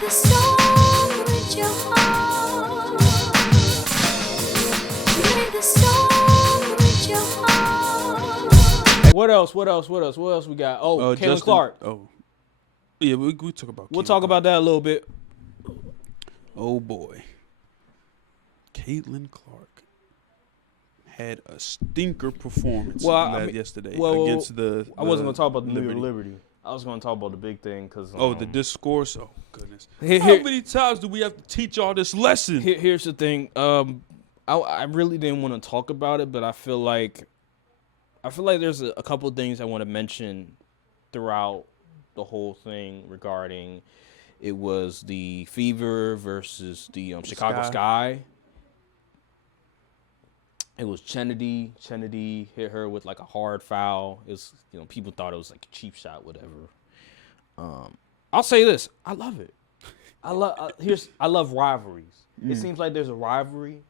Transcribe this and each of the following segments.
the song with your heart. Play the song with your heart. What else we got? Oh, Caitlin Justin, Clark. Oh, yeah, we talk about. We'll Caitlin talk Clark. about that a little bit. Oh boy, Caitlin Clark had a stinker performance yesterday against the. I wasn't going to talk about the New Liberty. York Liberty. I was going to talk about the big thing because. The discourse. Oh goodness! Here- How many times do we have to teach all this lesson? Here's the thing. I really didn't want to talk about it, but I feel like there's a couple things I want to mention throughout the whole thing regarding it was the Fever versus the Chicago Sky. It was Chennedy. Chennedy hit her with like a hard foul. It was, people thought it was like a cheap shot, whatever. I'll say this: I love it. I love rivalries. It seems like there's a rivalry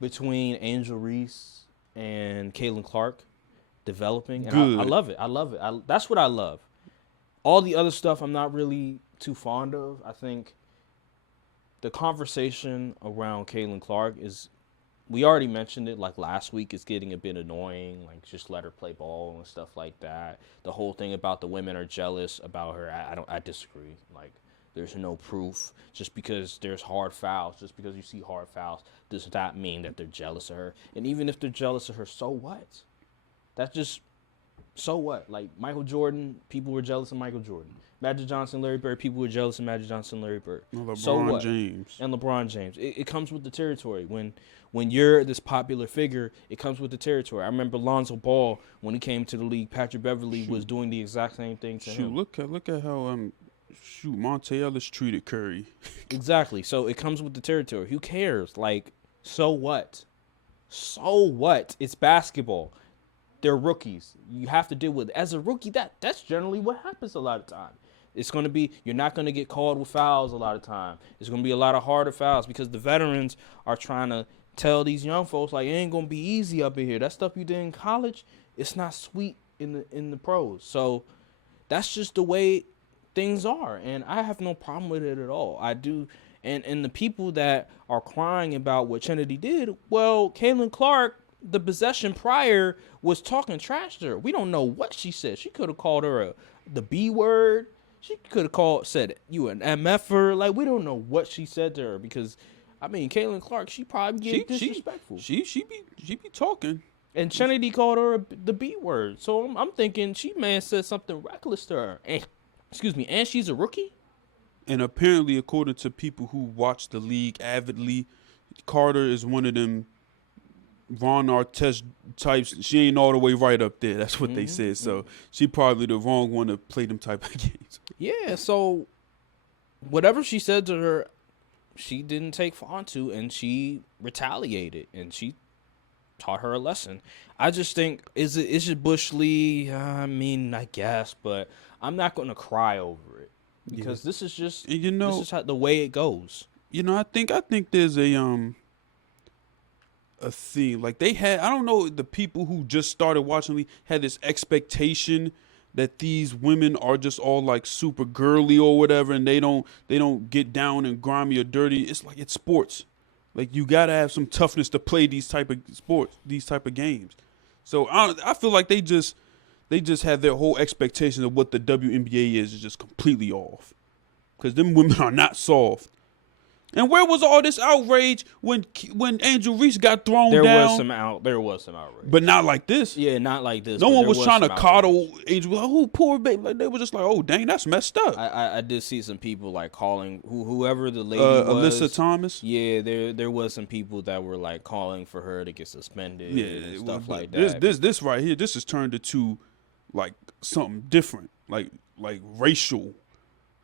between Angel Reese and Caitlin Clark developing, and I love it. I love it. That's what I love. All the other stuff I'm not really too fond of. I think the conversation around Caitlin Clark is, we already mentioned it like last week, it's getting a bit annoying. Like, just let her play ball and stuff like that. The whole thing about the women are jealous about her, I disagree. Like, there's no proof. Just because there's hard fouls, just because you see hard fouls, does not mean that they're jealous of her. And even if they're jealous of her, so what? That's just, so what? Like, Michael Jordan, people were jealous of Michael Jordan. Magic Johnson, Larry Bird, people were jealous of Magic Johnson, Larry Bird. LeBron James. And LeBron James. It comes with the territory. When you're this popular figure, it comes with the territory. I remember Lonzo Ball, when he came to the league, Patrick Beverly was doing the exact same thing to him. Look at how Monte Ellis treated Curry. Exactly. So it comes with the territory. Who cares? Like, so what? So what? It's basketball. They're rookies. You have to deal with it. As a rookie, that's generally what happens a lot of time. It's going to be, you're not going to get called with fouls a lot of time. It's going to be a lot of harder fouls because the veterans are trying to tell these young folks, like, it ain't going to be easy up in here. That stuff you did in college, it's not sweet in the pros. So that's just the way things are. And I have no problem with it at all. I do. And the people that are crying about what Chennedy did, well, Caitlin Clark, the possession prior, was talking trash to her. We don't know what she said. She could have called her the B word. She could have said you an MFer. Like, we don't know what she said to her because, I mean, Caitlin Clark, she probably get disrespectful. She be talking. And Chennedy called her the B word. So I'm thinking she may have said something reckless to her. And, and she's a rookie? And apparently, according to people who watch the league avidly, Carter is one of them Ron Artest types. She ain't all the way right up there. That's what they said. So she probably the wrong one to play them type of games. Yeah, so whatever she said to her, she didn't take fawn to, and she retaliated, and she taught her a lesson. I just think, is it Bush League? I mean, I guess, but I'm not going to cry over it because this is just, this is the way it goes. I think there's a thing like they had. I don't know, the people who just started watching league had this expectation that these women are just all like super girly or whatever, and they don't get down and grimy or dirty. It's like, it's sports. Like, you gotta have some toughness to play these type of sports, these type of games. So I feel like they just have their whole expectation of what the WNBA is just completely off, because them women are not soft. And where was all this outrage when Angel Reese got thrown down? There was some outrage, but not like this. Yeah, not like this. No one was trying to coddle Angel. Oh, poor baby. Like, they were just like, oh, dang, that's messed up. I did see some people like calling whoever the lady was. Alyssa Thomas. Yeah, there was some people that were like calling for her to get suspended. And stuff like that. This right here, this has turned into like something different, like racial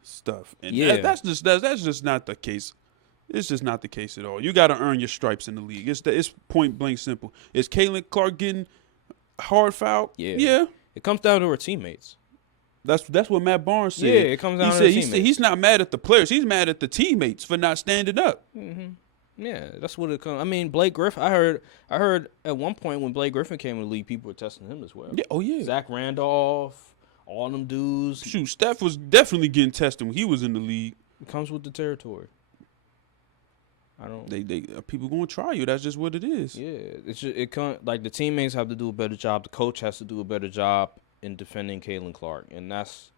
stuff. And that's just not the case. It's just not the case at all. You got to earn your stripes in the league. It's point blank simple. Is Caitlin Clark getting hard fouled? Yeah. It comes down to her teammates. That's what Matt Barnes said. Yeah, it comes down to her teammates. He's not mad at the players. He's mad at the teammates for not standing up. Mm-hmm. Yeah, that's what it comes. I mean, Blake Griffin. I heard at one point when Blake Griffin came in the league, people were testing him as well. Yeah. Oh yeah. Zach Randolph, all them dudes. Shoot, Steph was definitely getting tested when he was in the league. It comes with the territory. I don't. They people gonna try you. That's just what it is. Yeah, it's just, it can't, like the teammates have to do a better job. The coach has to do a better job in defending Caitlin Clark, and that's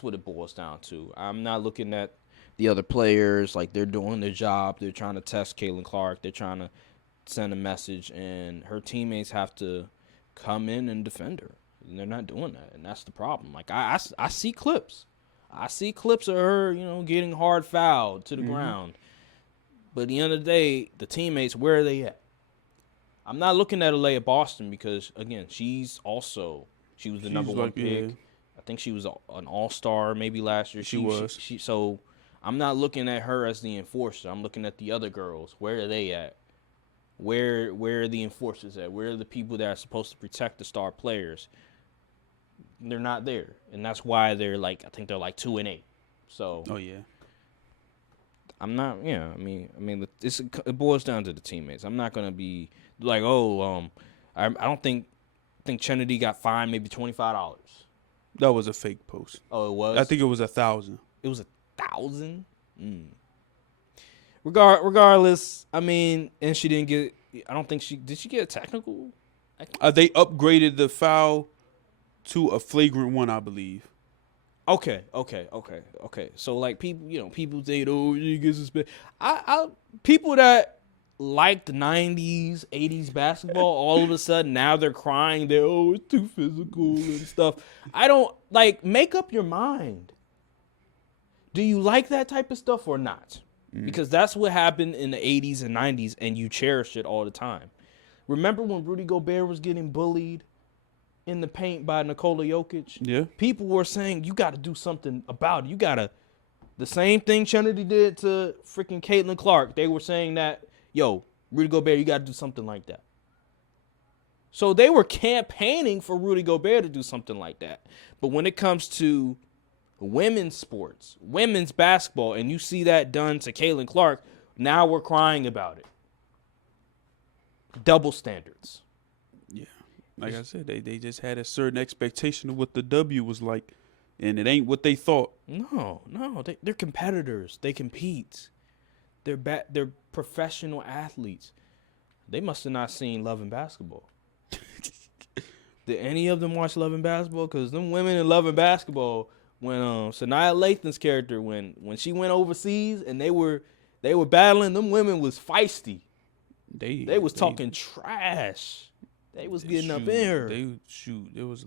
what it boils down to. I'm not looking at the other players like they're doing their job. They're trying to test Caitlin Clark. They're trying to send a message, and her teammates have to come in and defend her. And they're not doing that, and that's the problem. Like I see clips. I see clips of her, getting hard fouled to the ground. But at the end of the day, the teammates, where are they at? I'm not looking at Alea Boston because, again, she was the number one pick. Yeah. I think she was an all-star maybe last year. She was. So I'm not looking at her as the enforcer. I'm looking at the other girls. Where are they at? Where are the enforcers at? Where are the people that are supposed to protect the star players? They're not there. And that's why they're I think they're 2-8. So. Oh, yeah. I'm not. Yeah, I mean, it boils down to the teammates. I'm not gonna be like, I don't think Chennedy got fined maybe $25. That was a fake post. Oh, it was. I think it was 1,000. It was 1,000. Regardless, I mean, and she didn't get. I don't think did. She get a technical? They upgraded the foul to a flagrant one, I believe. Okay. So people say, "Oh, you get suspended." People that like the '90s, '80s basketball, all of a sudden now they're crying. It's too physical and stuff. I don't make up your mind. Do you like that type of stuff or not? Because that's what happened in the '80s and '90s, and you cherished it all the time. Remember when Rudy Gobert was getting bullied in the paint by Nikola Jokic? Yeah. People were saying, you got to do something about it. The same thing Chennedy did to freaking Caitlin Clark. They were saying that, Rudy Gobert, you got to do something like that. So they were campaigning for Rudy Gobert to do something like that. But when it comes to women's sports, women's basketball, and you see that done to Caitlin Clark, now we're crying about it. Double standards. Yeah. Like I said, they just had a certain expectation of what the W was like, and it ain't what they thought. No, they're competitors. They compete. They're professional athletes. They must have not seen Love and Basketball. Did any of them watch Love and Basketball? Because them women in Love and Basketball, when Sanaya Lathan's character, when she went overseas and they were battling, them women was feisty. They was talking trash. They was getting up in her. They would shoot. It was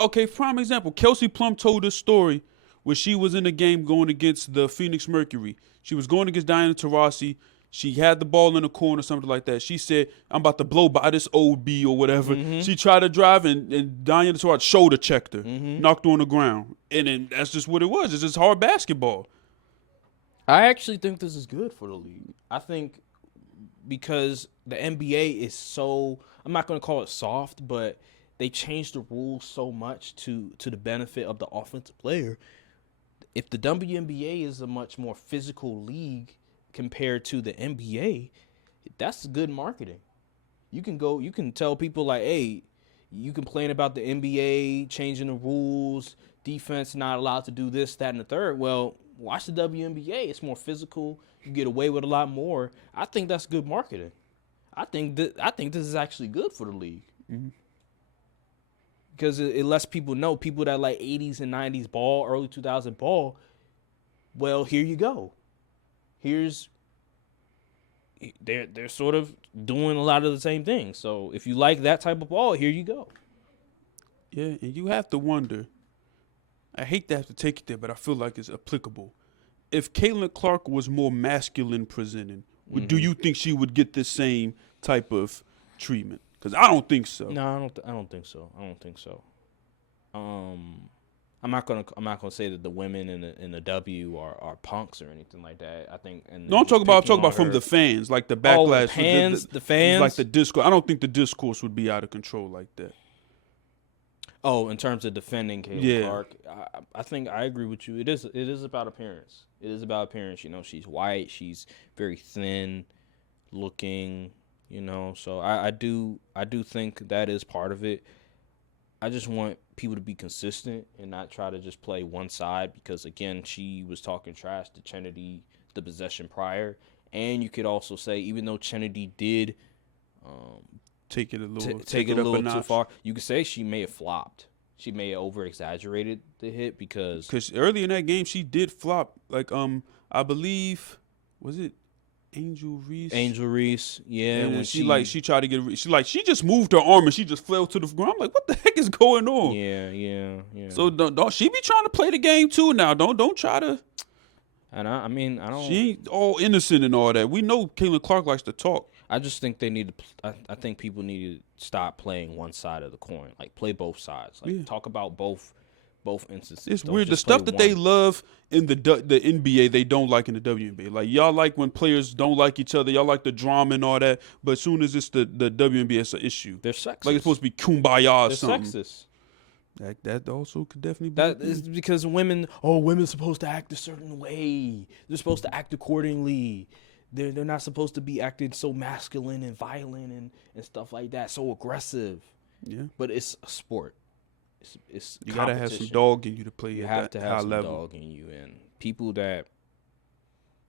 okay, prime example. Kelsey Plum told this story where she was in a game going against the Phoenix Mercury. She was going against Diana Taurasi. She had the ball in the corner, something like that. She said, "I'm about to blow by this old B or whatever." She tried to drive, and Diana Taurasi shoulder checked her, knocked her on the ground. And then that's just what it was. It's just hard basketball. I actually think this is good for the league. I think because the NBA is so, I'm not going to call it soft, but they changed the rules so much to the benefit of the offensive player. If the WNBA is a much more physical league compared to the NBA, that's good marketing. You can tell people hey, you complain about the NBA changing the rules, defense not allowed to do this, that, and the third. Well, watch the WNBA. It's more physical. You get away with a lot more. I think that's good marketing. I think this is actually good for the league. Because it lets people know, people that like 80s and 90s ball, early 2000 ball, well, here you go. They're sort of doing a lot of the same things. So if you like that type of ball, here you go. Yeah, and you have to wonder, I hate to have to take it there, but I feel like it's applicable. If Caitlin Clark was more masculine presenting, do you think she would get the same type of treatment? Because I don't think so. No, I don't think so. I'm not gonna say that the women in the W are punks or anything like that. I think. No, I'm talking about from the fans, like the backlash. The fans, like the discourse. I don't think the discourse would be out of control like that. Oh, in terms of defending Caitlin Clark, I think I agree with you. It is about appearance. It is about appearance. She's white. She's very thin looking. So I do think that is part of it. just want people to be consistent and not try to just play one side because, again, she was talking trash to Chennedy the possession prior. And you could also say, even though Chennedy did take it a little, take it a little too far, you could say she may have flopped. She may have over-exaggerated the hit because early in that game she did flop. Like I believe, was it Angel Reese? Angel Reese, yeah. And when she tried to get, she just moved her arm and she just fell to the ground. I'm like, what the heck is going on? Yeah. So don't she be trying to play the game too now? Don't try to. And I don't. She ain't all innocent and all that. We know Caitlin Clark likes to talk. I just think they need to. I think people need to stop playing one side of the coin. Like play both sides. Like talk about both instances. It's Don't weird. The just play stuff that one. they love in the NBA, they don't like in the WNBA. Like y'all like when players don't like each other. Y'all like the drama and all that. But as soon as it's the WNBA, it's an issue. They're sexist. Like it's supposed to be kumbaya or They're something. sexist. That also could definitely be. That is because women supposed to act a certain way. They're supposed to act accordingly. They're not supposed to be acting so masculine and violent and stuff like that, so aggressive. Yeah. But it's a sport. It's you gotta have some dog in you to play. You at have that to high have some level. dog in you, and people that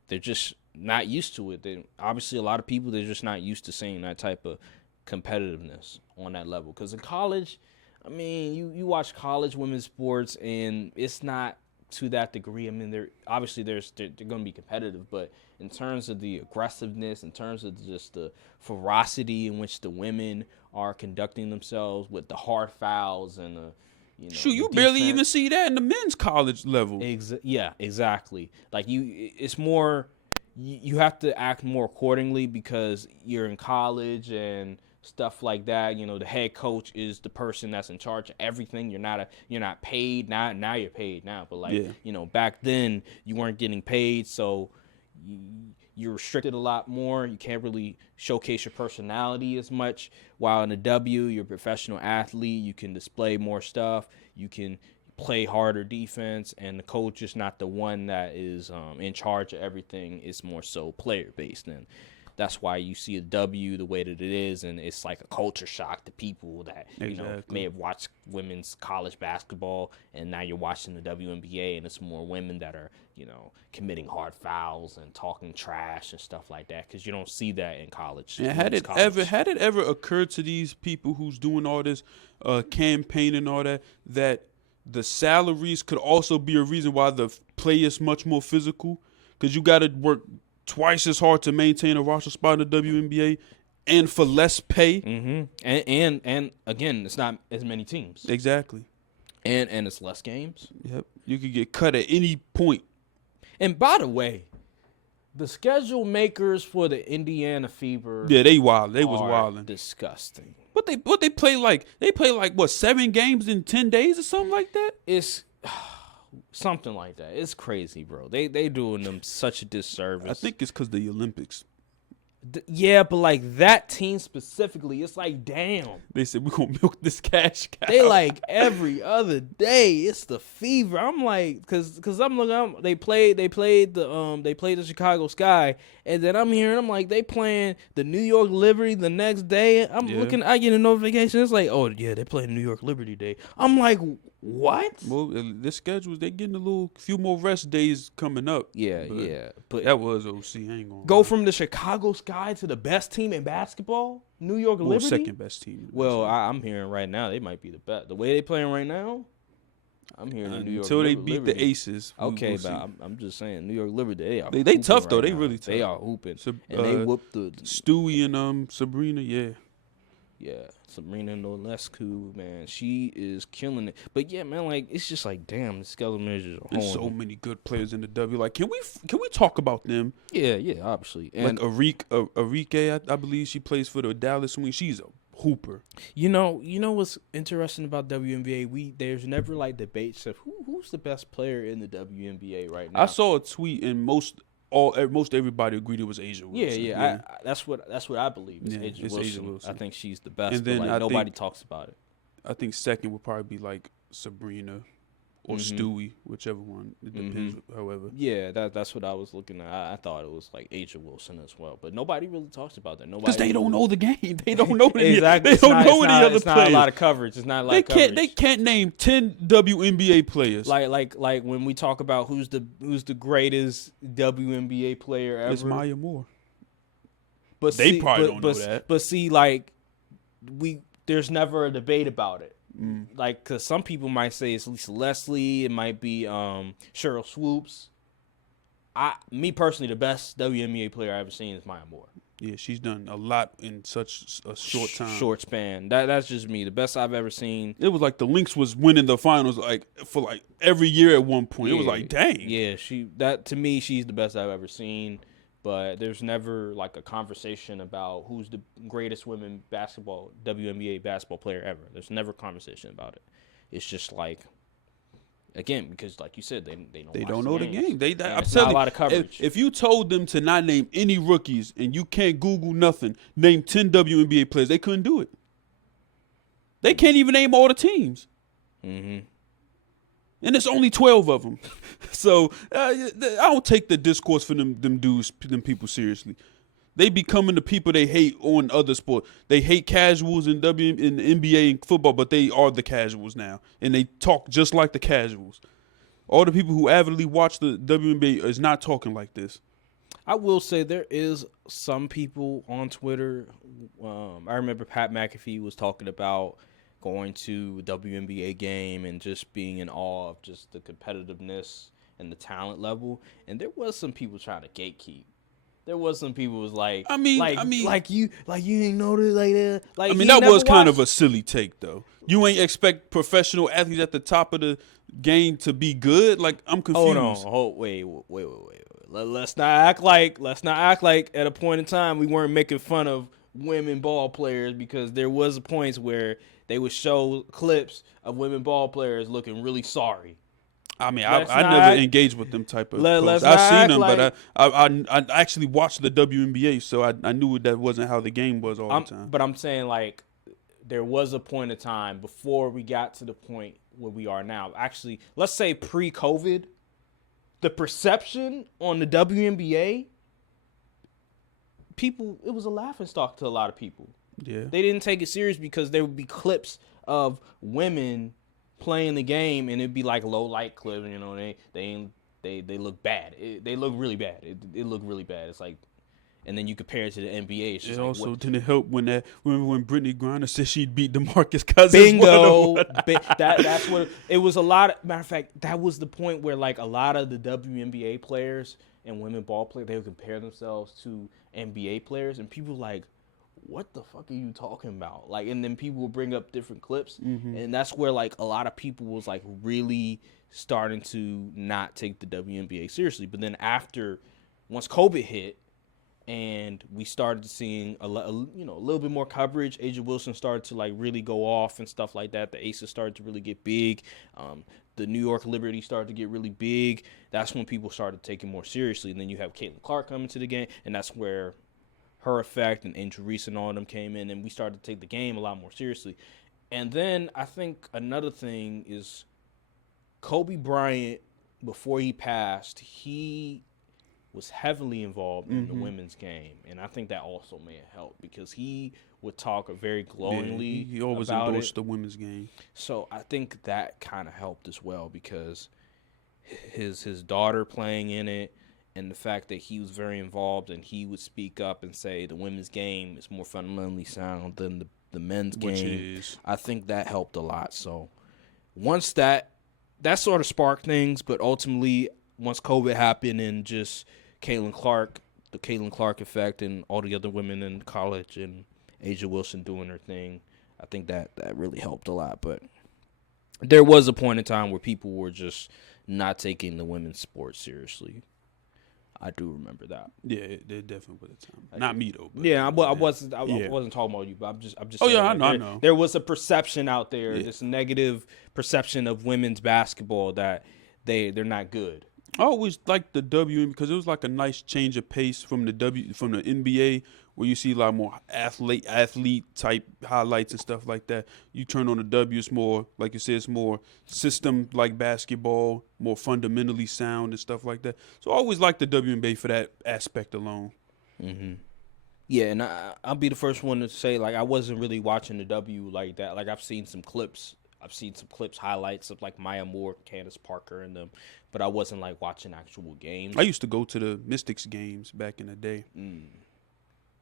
they're just not used to it. Obviously, a lot of people they're just not used to seeing that type of competitiveness on that level. Because in college, I mean, you watch college women's sports, and it's not to that degree. I mean, they're going to be competitive, but in terms of the aggressiveness, in terms of just the ferocity in which the women are conducting themselves with the hard fouls and the, shoot, you barely even see that in the men's college level. Yeah, exactly. Like it's more. You have to act more accordingly because you're in college and stuff like that. The head coach is the person that's in charge of everything. You're not paid now you're paid now, but back then you weren't getting paid, so you're restricted a lot more. You can't really showcase your personality as much. While in the W, you're a professional athlete. You can display more stuff. You can play harder defense, and the coach is not the one that is in charge of everything. It's more so player based, and that's why you see a W the way that it is, and it's like a culture shock to people that may have watched women's college basketball, and now you're watching the WNBA, and it's more women that are committing hard fouls and talking trash and stuff like that, because you don't see that in college. And had it ever occurred to these people who's doing all this campaign and all that the salaries could also be a reason why the play is much more physical? Because you got to work twice as hard to maintain a roster spot in the WNBA, and for less pay. Mm-hmm. And again, it's not as many teams. Exactly. And it's less games. Yep. You could get cut at any point. And by the way, the schedule makers for the Indiana Fever, they wild. They was wilding. Disgusting. What they play like? They play like what, 7 games in 10 days or something like that? It's something like that. It's crazy, bro. They doing them such a disservice. I think it's because the Olympics. Yeah, but like that team specifically, it's like, damn. They said we're gonna milk this cash cow. They like every other day. It's the Fever. I'm like, cause I'm looking. They played the Chicago Sky, and then I'm hearing, I'm like, they playing the New York Liberty the next day. I'm looking. I get a notification. It's like, oh yeah, they playing New York Liberty Day. I'm like, what? Well, the schedules, they getting a few more rest days coming up. Yeah, but that was OC. I ain't gonna go from the Chicago Sky to the best team in basketball, New York Liberty. Second best team. Well, I'm hearing right now they might be the best. The way they playing right now, I'm hearing the New York until they Liberty. beat the Aces. Okay, but I'm just saying, New York Liberty. They tough though. They really tough. They are hooping, and they whooped the Stewie and Sabrina. Yeah, Sabrina Nolescu, man, she is killing it. But yeah, man, like it's just like, damn, the skeleton measures are There's so many good players in the W. Like, can we talk about them? Yeah, obviously. And like Arike, I believe she plays for the Dallas Wings. She's a hooper. You know what's interesting about WNBA? There's never like debates of who's the best player in the WNBA right now. I saw a tweet and most everybody agreed it was Asia Wilson. Yeah. That's what I believe. It's Asia Wilson. I think she's the best. And then nobody talks about it. I think second would probably be like Sabrina or Stewie, whichever one. It depends. However, Yeah, that's what I was looking at. I thought it was like Asia Wilson as well, but nobody really talks about that. Nobody because they don't really- know the game. They don't know exactly. They don't know any other It's not players. a lot of coverage. It's not a lot of coverage. They can't name 10 WNBA players. Like when we talk about who's the greatest WNBA player ever. It's Maya Moore. But They probably don't know that. But see, like there's never a debate about it. Like, cause some people might say it's Lisa Leslie. It might be Cheryl Swoops. Me personally, the best WNBA player I've ever seen is Maya Moore. Yeah, she's done a lot in such a short time. Short span. That's just me. The best I've ever seen. It was like the Lynx was winning the finals for every year at one point. It was like, dang. Yeah, to me, she's the best I've ever seen. But there's never like a conversation about who's the greatest women WNBA basketball player ever. There's never a conversation about it. It's just like, again, because like you said, they don't know the game. I'm it's telling not a you, lot of coverage. if you told them to not name any rookies and you can't Google nothing, name 10 WNBA players, they couldn't do it. They can't even name all the teams. And it's only 12 of them. So I don't take the discourse for them people seriously. They becoming the people they hate on other sports. They hate casuals in the NBA and football, but they are the casuals now. And they talk just like the casuals. All the people who avidly watch the WNBA is not talking like this. I will say there is some people on Twitter. I remember Pat McAfee was talking about going to a WNBA game and just being in awe of just the competitiveness and the talent level. And there was some people trying to gatekeep. There was some people who was like, you ain't know this like that. Like, that was kind of a silly take though. You ain't expect professional athletes at the top of the game to be good. Like, I'm confused. Wait. Let's not act like at a point in time we weren't making fun of women ball players, because there was points where they would show clips of women ball players looking really sorry. I mean, I never engaged with them type of posts. I've seen them, but I actually watched the WNBA, so I knew that wasn't how the game was all the time. But I'm saying, like, there was a point of time before we got to the point where we are now. Actually, let's say pre-COVID, the perception on the WNBA, it was a laughingstock to a lot of people. Yeah. They didn't take it serious because there would be clips of women playing the game, and it'd be like low light clips. You know, they look bad. They look really bad. It looked really bad. It's like, and then you compare it to the NBA. It's just it like, also didn't help when Brittany Griner said she'd beat DeMarcus Cousins. Bingo. That's what it was. A lot of, matter of fact, that was the point where like a lot of the WNBA players and women ball players, they would compare themselves to NBA players, and people like, what the fuck are you talking about? Like, and then people will bring up different clips, and that's where like a lot of people was like really starting to not take the WNBA seriously. But then once COVID hit, and we started seeing a little bit more coverage, Asia Wilson started to like really go off and stuff like that. The Aces started to really get big. The New York Liberty started to get really big. That's when people started taking more seriously. And then you have Caitlin Clark coming to the game, and that's where Her Effect and Angel Reese and all of them came in, and we started to take the game a lot more seriously. And then I think another thing is Kobe Bryant, before he passed, he was heavily involved in the women's game. And I think that also may have helped, because he would talk very glowingly he always about endorsed it. the women's game. So I think that kind of helped as well, because his daughter playing in it, and the fact that he was very involved and he would speak up and say the women's game is more fundamentally sound than the men's game. I think that helped a lot. So once that sort of sparked things, but ultimately once COVID happened and just the Caitlin Clark effect and all the other women in college and Asia Wilson doing her thing, I think that really helped a lot. But there was a point in time where people were just not taking the women's sport seriously. I do remember that. Yeah, there definitely was a time. Not me though. But yeah, I wasn't talking about you, but I'm just. Oh saying, yeah, like, I know. There was a perception out there, this negative perception of women's basketball that they're not good. I always liked the WNBA because it was like a nice change of pace from the NBA, where you see a lot more athlete type highlights and stuff like that. You turn on the W, it's more, like you said, it's more system like basketball, more fundamentally sound and stuff like that. So I always like the WNBA for that aspect alone. Mm-hmm. Yeah, and I'll be the first one to say, like, I wasn't really watching the W like that. Like, I've seen some clips, highlights of, like, Maya Moore, Candace Parker, and them, but I wasn't, like, watching actual games. I used to go to the Mystics games back in the day.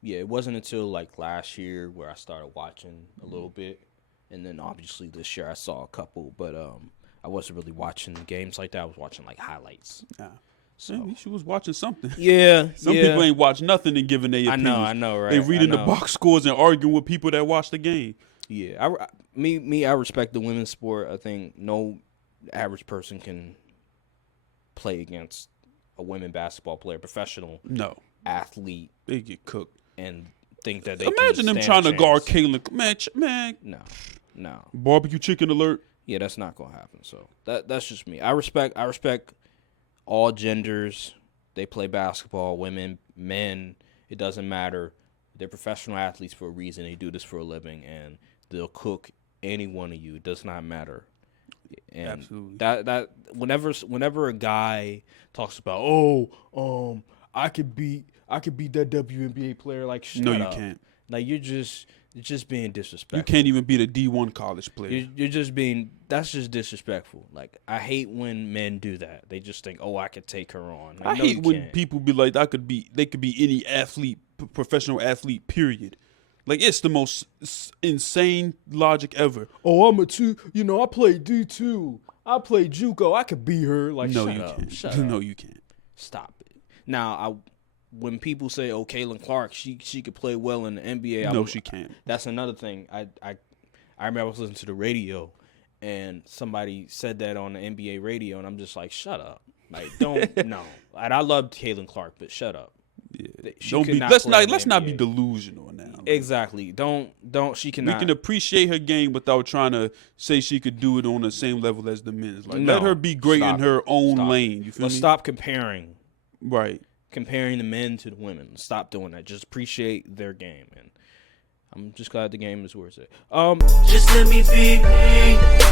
Yeah, it wasn't until, like, last year where I started watching a little bit, and then, obviously, this year I saw a couple, but I wasn't really watching games like that. I was watching, like, highlights. Yeah. So. Maybe she was watching something. Yeah, Some people ain't watch nothing and giving their opinion. I know, right? They reading the box scores and arguing with people that watch the game. Yeah, I respect the women's sport. I think no average person can play against a women basketball player, professional athlete. They get cooked and think that they imagine can them trying to guard Caitlin. Man, no. Barbecue chicken alert. Yeah, that's not gonna happen. So that's just me. I respect all genders. They play basketball, women, men, it doesn't matter. They're professional athletes for a reason. They do this for a living, and they'll cook any one of you. It does not matter. And absolutely. That whenever a guy talks about, I could beat that WNBA player, like, shut up. No, you can't. Like, you're just being disrespectful. You can't even beat a D1 college player. That's just disrespectful. Like, I hate when men do that. They just think, I could take her on. Like, I hate when people be like, they could be any athlete, professional athlete, period. Like, it's the most insane logic ever. I'm a two, I played D2. I played JUCO. I could beat her. Like, no, shut you up. can't. Shut no, up. you can't. Stop it. Now, when people say, Caitlin Clark, she could play well in the NBA. No, she can't. That's another thing. I remember I was listening to the radio, and somebody said that on the NBA radio, and I'm just like, shut up. Like, don't, no. And I loved Caitlin Clark, but shut up. Yeah. Let's not be delusional now. Like, exactly. Don't, she cannot. We can appreciate her game without trying to say she could do it on the same level as the men's. Like, let her be great in her own lane. You feel me? Let's stop comparing. Right. Comparing the men to the women. Stop doing that. Just appreciate their game. And I'm just glad the game is worth it. Just let me be me.